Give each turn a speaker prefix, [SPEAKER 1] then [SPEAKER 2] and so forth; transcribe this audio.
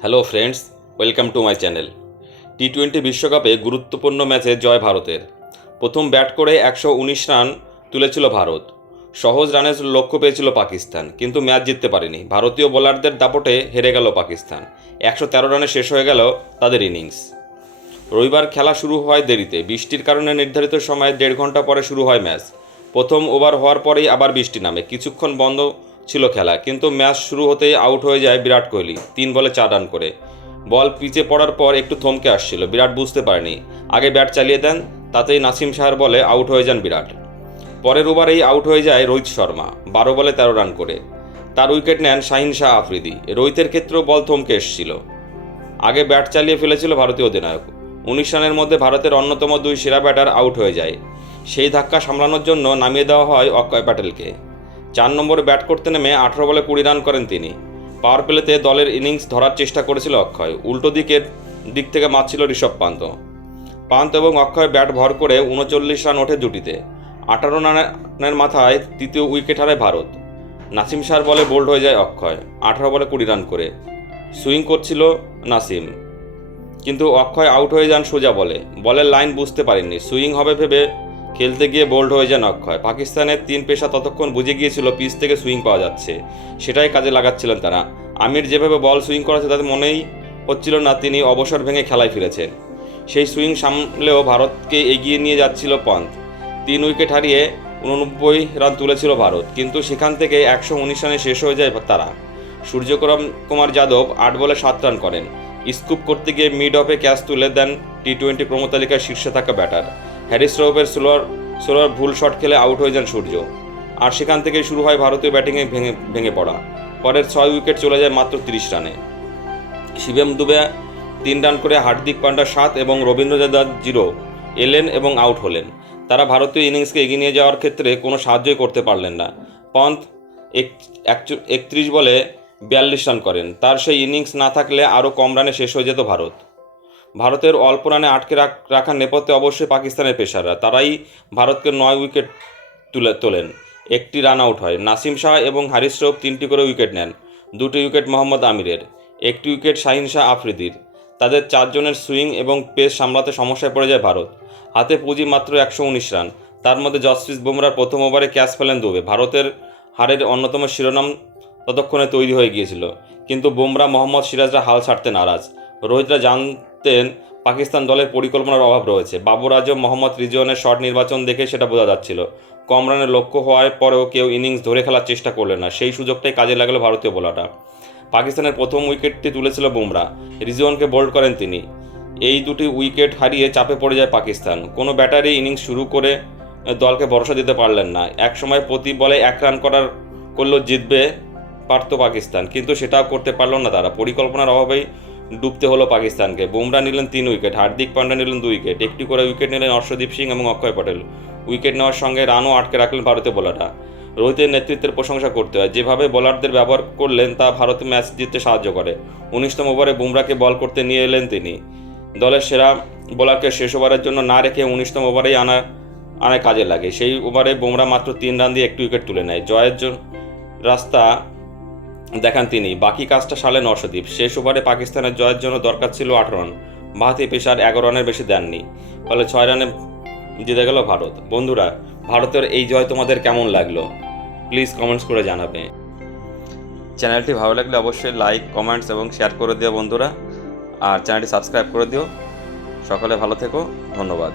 [SPEAKER 1] Hello friends welcome to my channel T twenty বিশ্বকাপে গুরুত্বপূর্ণ ম্যাচে জয় ভারতের। প্রথম ব্যাট করে একশো উনিশ রান তুলেছিল ভারত। সহজ রানের লক্ষ্য পেয়েছিল পাকিস্তান, কিন্তু ম্যাচ জিততে পারেনি। ভারতীয় বোলারদের দাপটে হেরে গেল পাকিস্তান। একশো তেরো রানে শেষ হয়ে গেল তাদের ইনিংস। রবিবার খেলা শুরু হয় দেরিতে। বৃষ্টির কারণে নির্ধারিত সময়ে দেড় ঘণ্টা পরে শুরু হয় ম্যাচ। প্রথম ওভার হওয়ার পরেই আবার বৃষ্টি নামে। কিছুক্ষণ বন্ধ ছিল খেলা, কিন্তু ম্যাচ শুরু হতেই আউট হয়ে যায় বিরাট কোহলি। তিন বলে চার রান করে। বল পিচে পড়ার পর একটু থমকে আসছিল, বিরাট বুঝতে পারেনি। আগে ব্যাট চালিয়ে দেন, তাতেই নাসিম শাহর বলে আউট হয়ে যান বিরাট। পরের ওভারেই আউট হয়ে যায় রোহিত শর্মা, বারো বলে তেরো রান করে। তার উইকেট নেন শাহিন শাহ আফ্রিদি। রোহিতের ক্ষেত্রেও বল থমকে এসেছিল। আগে ব্যাট চালিয়ে ফেলেছিল ভারতীয় অধিনায়ক। উনিশ রানের মধ্যে ভারতের অন্যতম দুই সেরা ব্যাটার আউট হয়ে যায়। সেই ধাক্কা সামলানোর জন্য নামিয়ে দেওয়া হয় অক্ষয় প্যাটেলকে। চার নম্বরে ব্যাট করতে নেমে আঠারো বলে কুড়ি রান করেন তিনি। পাওয়ার প্লেতে দলের ইনিংস ধরার চেষ্টা করেছিল অক্ষয়। উল্টো দিকের দিক থেকে মারছিল ঋষভ পান্ত। পান্ত এবং অক্ষয় ব্যাট ভর করে উনচল্লিশ রান ওঠে জুটিতে। আঠারো রানের মাথায় তৃতীয় উইকেট হারায় ভারত। নাসিম শাহর বলে বোল্ড হয়ে যায় অক্ষয়। আঠারো বলে কুড়ি রান করে। সুইং করছিল নাসিম। কিন্তু অক্ষয় আউট হয়ে যান সোজা বলে। বলের লাইন বুঝতে পারেননি। সুইং হবে ভেবে খেলতে গিয়ে বোল্ড হয়ে যান অক্ষয়। পাকিস্তানের তিন পেশা ততক্ষণ বুঝে গিয়েছিল পিচ থেকে সুইং পাওয়া যাচ্ছে। সেটাই কাজে লাগাচ্ছিলেন তারা। আমির যেভাবে বল সুইং করেছে, তাতে মনেই হচ্ছিল না তিনি অবসর ভেঙে খেলায় ফিরেছেন। সেই সুইং সামলেও ভারতকে এগিয়ে নিয়ে যাচ্ছিল পন্থ। তিন উইকেট হারিয়ে উননব্বই রান তুলেছিল ভারত, কিন্তু সেখান থেকে একশো উনিশ রানে শেষ হয়ে যায় তারা। সূর্যকরম কুমার যাদব আট বলে সাত রান করেন। স্কুপ করতে গিয়ে মিড অফে ক্যাচ তুলে দেন টি টোয়েন্টি ক্রমতালিকায় শীর্ষে থাকা ব্যাটার। হ্যারিস রৌফের স্লোয়ার স্লোয়ার ভুল শট খেলে আউট হয়ে যান সূর্য। আর সেখান থেকেই শুরু হয় ভারতীয় ব্যাটিংয়ে ভেঙে ভেঙে পড়া। পরের ছয় উইকেট চলে যায় মাত্র তিরিশ রানে। শিবেম দুবে তিন রান করে হার্দিক পান্ডা সাত এবং রবীন্দ্র জাদেজা জিরো। এলেন এবং আউট হলেন। তারা ভারতীয় ইনিংসকে এগিয়ে নিয়ে যাওয়ার ক্ষেত্রে কোনো সাহায্যই করতে পারলেন না। পন্থ একত্রিশ বলে বিয়াল্লিশ রান করেন। তার সেই ইনিংস না থাকলে আরও কম রানে শেষ হয়ে যেত ভারত। ভারতের অল্প রানে আটকে রাখ- রাখার নেপথ্যে অবশ্যই পাকিস্তানের পেশাররা তারাই ভারতকে নয় উইকেট তুলে, তোলেন। একটি রান আউট হয়। নাসিম শাহ এবং হারিস রৌফ তিনটি করে উইকেট নেন। দুটি উইকেট মোহাম্মদ আমিরের। একটি উইকেট শাহিন শাহ আফ্রিদির। তাদের চারজনের সুইং এবং পেস সামলাতে সমস্যায় পড়ে যায় ভারত। হাতে পুঁজি মাত্র একশো উনিশ রান। তার মধ্যে জসপ্রীত বুমরার প্রথম ওভারে ক্যাচ ফেলেন দুবে। ভারতের হারের অন্যতম শিরোনাম ততক্ষণে তৈরি হয়ে গিয়েছিল। কিন্তু বুমরা মোহাম্মদ সিরাজরা হাল ছাড়তে নারাজ। রোহিতরা জানতেন পাকিস্তান দলের পরিকল্পনার অভাব রয়েছে। বাবর আজম, মোহাম্মদ রিজওয়ানের শট নির্বাচন দেখে সেটা বোঝা যাচ্ছিল। কম রানের লক্ষ্য হওয়ার পরেও কেউ ইনিংস ধরে খেলার চেষ্টা করলেন না। সেই সুযোগটাই কাজে লাগল ভারতীয় বোলাররা। পাকিস্তানের প্রথম উইকেটটি তুলেছিল বুমরা। রিজওয়ানকে বোল্ড করেন তিনি। এই দুটি উইকেট হারিয়ে চাপে পড়ে যায় পাকিস্তান। কোনো ব্যাটারি ইনিংস শুরু করে দলকে ভরসা দিতে পারলেন না। একসময় প্রতি বলে এক রান করার করলেও জিতবে পারত পাকিস্তান, কিন্তু সেটাও করতে পারল না তারা। পরিকল্পনার অভাবেই ডুবতে হলো পাকিস্তানকে। বুমরা নিলেন তিন উইকেট, হার্দিক পান্ডা নিলেন দুই উইকেট, একটি করে উইকেট নিলেন অর্শদীপ সিং এবং অক্ষয় পটেল। উইকেট নেওয়ার সঙ্গে রানও আটকে রাখলেন ভারতীয় বোলাররা। রোহিতের নেতৃত্বের প্রশংসা করতে হয়। যেভাবে বোলারদের ব্যবহার করলেন, তা ভারত ম্যাচ জিততে সাহায্য করে। উনিশতম ওভারে বুমরাকে বল করতে নিয়ে এলেন তিনি। দলের সেরা বোলারকে শেষ ওভারের জন্য না রেখে উনিশতম ওভারেই আনা, আনায় কাজে লাগে। সেই ওভারে বুমরা মাত্র তিন রান দিয়ে একটি উইকেট তুলে নেয়। জয়ের রাস্তা দেখান তিনি। বাকি কাজটা সালে অর্শদীপ শেষ ওভারে পাকিস্তানের জয়ের জন্য দরকার ছিল আট রান। বাহাতি পেশার এগারো রানের বেশি দেননি। ফলে ছয় রানে জিতে গেল ভারত। বন্ধুরা, ভারতের এই জয় তোমাদের কেমন লাগল? প্লিজ কমেন্টস করে জানাবে। চ্যানেলটি ভালো লাগলে অবশ্যই লাইক, কমেন্টস এবং শেয়ার করে দিও বন্ধুরা। আর চ্যানেলটি সাবস্ক্রাইব করে দিও। সকলে ভালো থেকো। ধন্যবাদ।